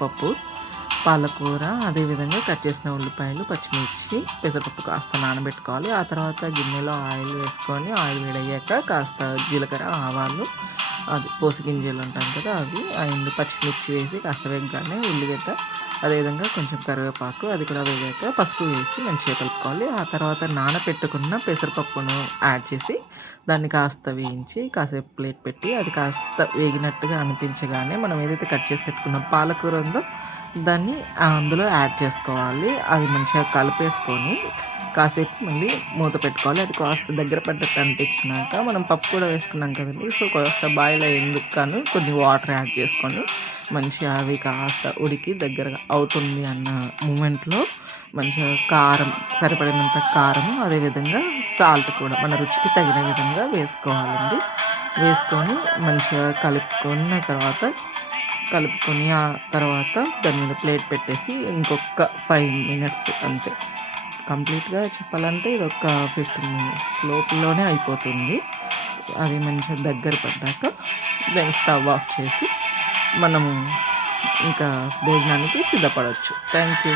పప్పు, పాలకూర, అదేవిధంగా కట్ చేసిన ఉల్లిపాయలు, పచ్చిమిర్చి, పెసరపప్పు కాస్త నానబెట్టుకోవాలి. ఆ తర్వాత గిన్నెలో ఆయిల్ వేసుకొని ఆయిల్ వేడయ్యాక కాస్త జీలకర్ర, ఆవాలు, అది పోసి గింజలు అంటాం కదా అవి, అండ్ పచ్చిమిర్చి వేసి కాస్త వేగగానే ఉల్లిగడ్డ, అదేవిధంగా కొంచెం కరివేపాకు, అది కూడా వేగాక పసుపు వేసి మంచిగా కలుపుకోవాలి. ఆ తర్వాత నానబెట్టుకున్న పెసరపప్పును యాడ్ చేసి దాన్ని కాస్త వేయించి కాసేపు ప్లేట్ పెట్టి అది కాస్త వేగినట్టుగా అనిపించగానే మనం ఏదైతే కట్ చేసి పెట్టుకున్న పాలకూర ఉందో దాన్ని అందులో యాడ్ చేసుకోవాలి. అది మంచిగా కలిపేసుకొని కాసేపు మళ్ళీ మూత పెట్టుకోవాలి. అది కాస్త దగ్గర పడ్డట్టు అనిపించినాక మనం పప్పు కూడా వేసుకున్నాం కదండీ! సో, కాస్త బాయిల్ అయ్యేందుకు గాను కొన్ని వాటర్ యాడ్ చేసుకొని మంచిగా అవి కాస్త ఉడికి దగ్గరగా అవుతుంది అన్న మూమెంట్‌లో మంచిగా కారం, సరిపడినంత కారము, అదేవిధంగా సాల్ట్ కూడా మన రుచికి తగిన విధంగా వేసుకోవాలండి. వేసుకొని మంచిగా కలుపుకొని ఆ తర్వాత దాని మీద ప్లేట్ పెట్టేసి ఇంకొక 5 మినిట్స్ అంతే. కంప్లీట్‌గా చెప్పాలంటే ఇదొక 15 మినిట్స్ లోపులోనే అయిపోతుంది. అది మంచిగా దగ్గర పడ్డాక దాన్ని స్టవ్ ఆఫ్ చేసి మనము ఇంకా భోజనానికి సిద్ధపడొచ్చు. Thank you.